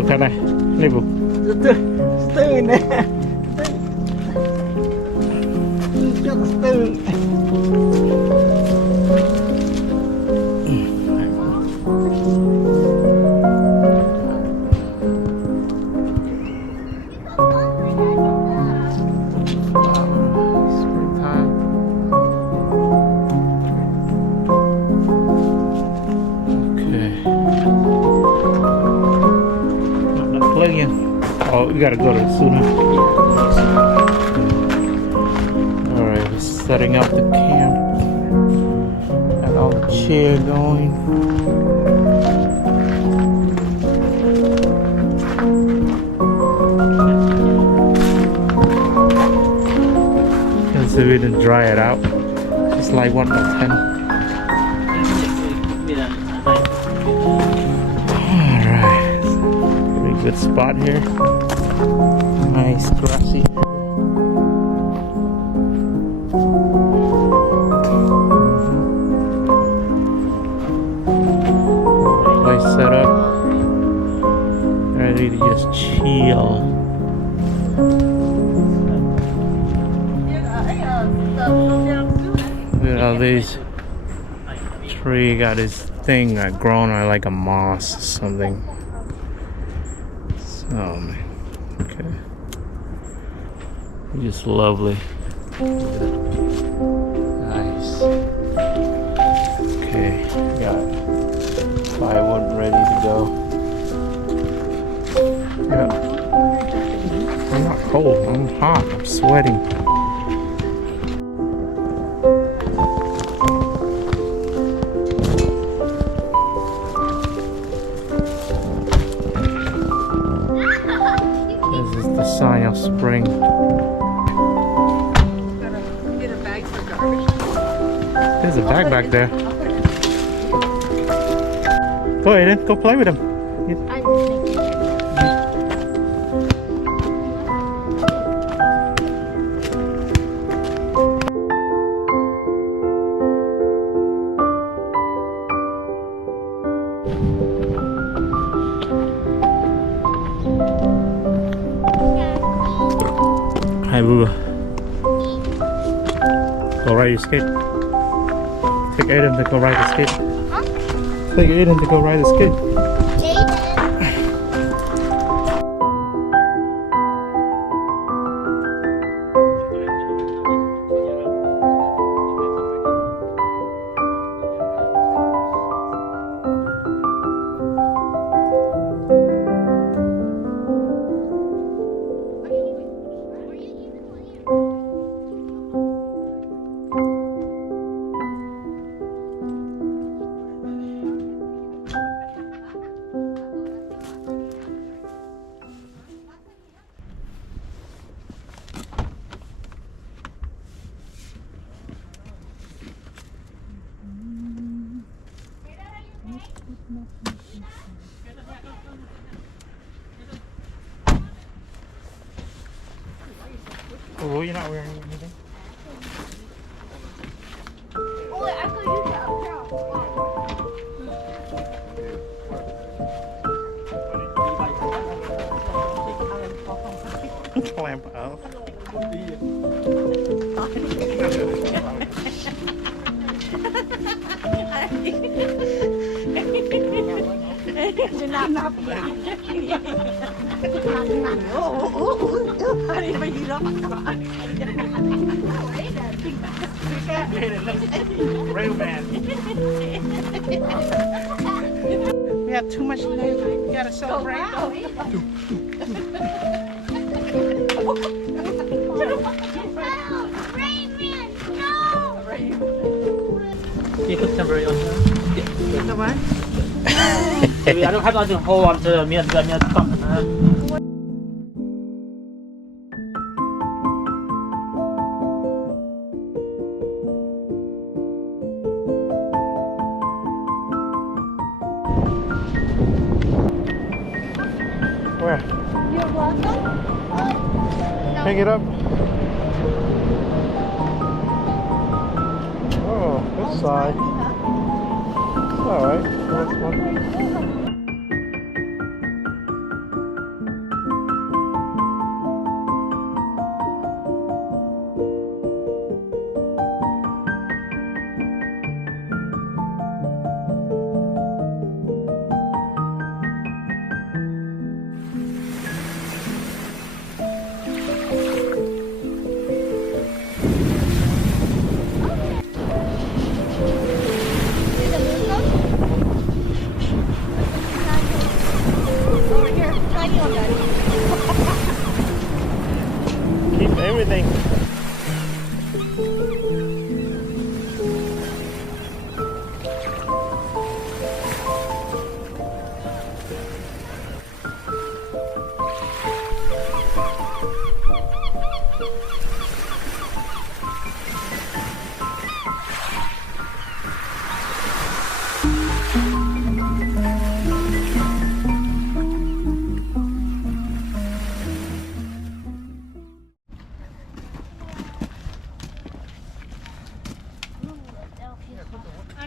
ở thế này đi bụng từ nè cho từ Oh, we gotta go to sooner. Alright, we're setting up the camp. Got all the chair going. Because we didn't dry it out. It's like 1 by 10. Alright. Pretty good spot here. Nice grassy. Place set up. Ready to just chill. Look at all these tree got this thing grown on like a moss or something. So man. Okay. Just lovely. Nice. Okay, got firewood ready to go. Yeah. I'm not cold, I'm hot, I'm sweating. This is the sign of spring. There's a bag back there. Go Aiden, go play with him. Hi Boo. Go ride your skate. Take Aiden to go ride the skate. Huh? Take Aiden to go ride the skate. Oh, you're not wearing anything? Oh, I could use that. Clamp out. Real man. we have too much life we gotta celebrate You put temporary on there. Maybe I don't have to hold on to me and Where? You're welcome. Pick it up. Oh, this side. Alright, that's one.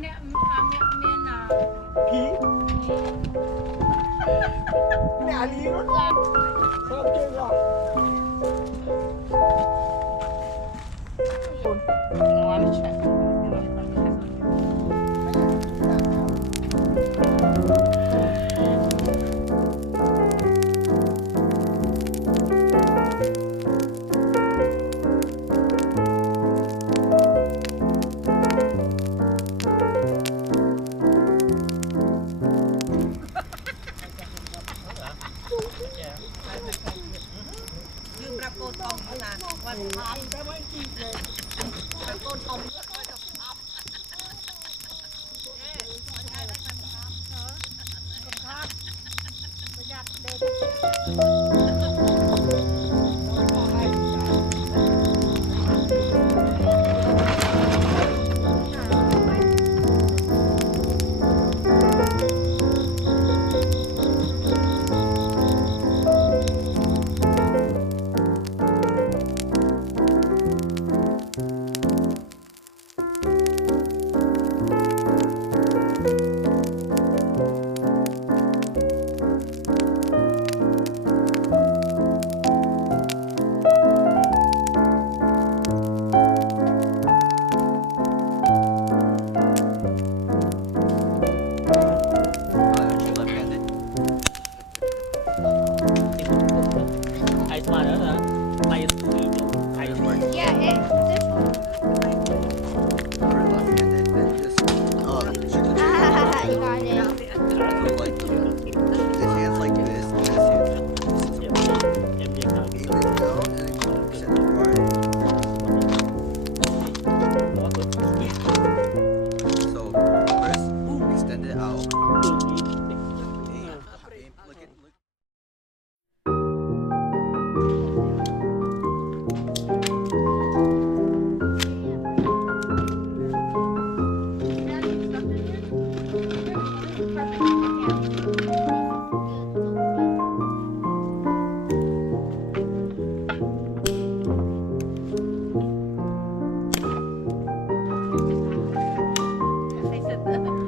เนี่ยមាន พี่เนี่ยอันนี้รถลากเพิ่มเก่งหรอกนอนใช่ Ice mana lah? Ice hijau. Ice warna. Yeah, this one. Ah, you got it.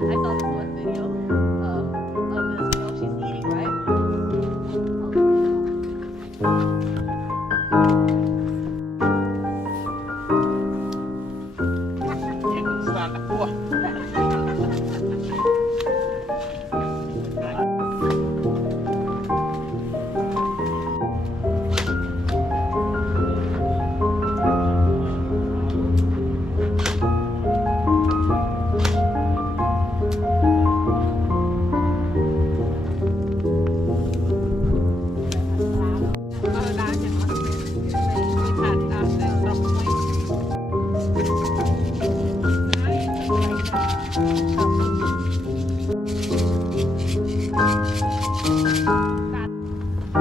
I saw this one video of this girl. She's eating, right? สารพัด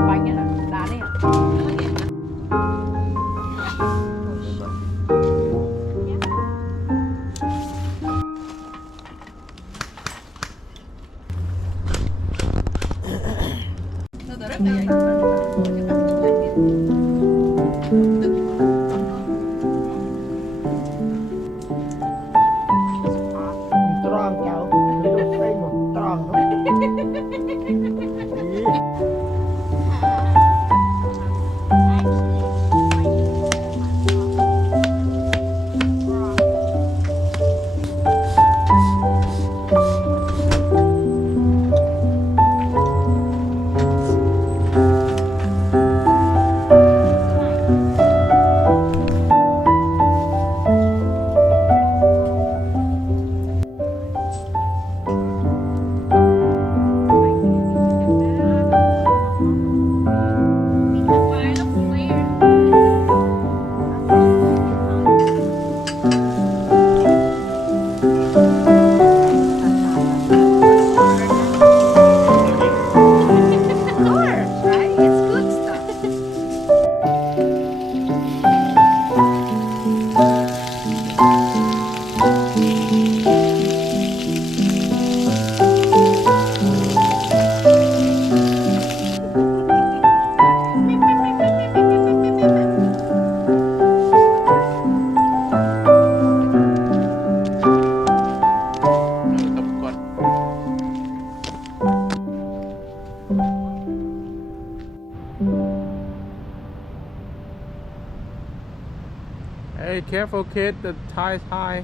Bánh là đá này à? Tròn kéo đi xây một tròn thôi. careful, kid. The tide's high.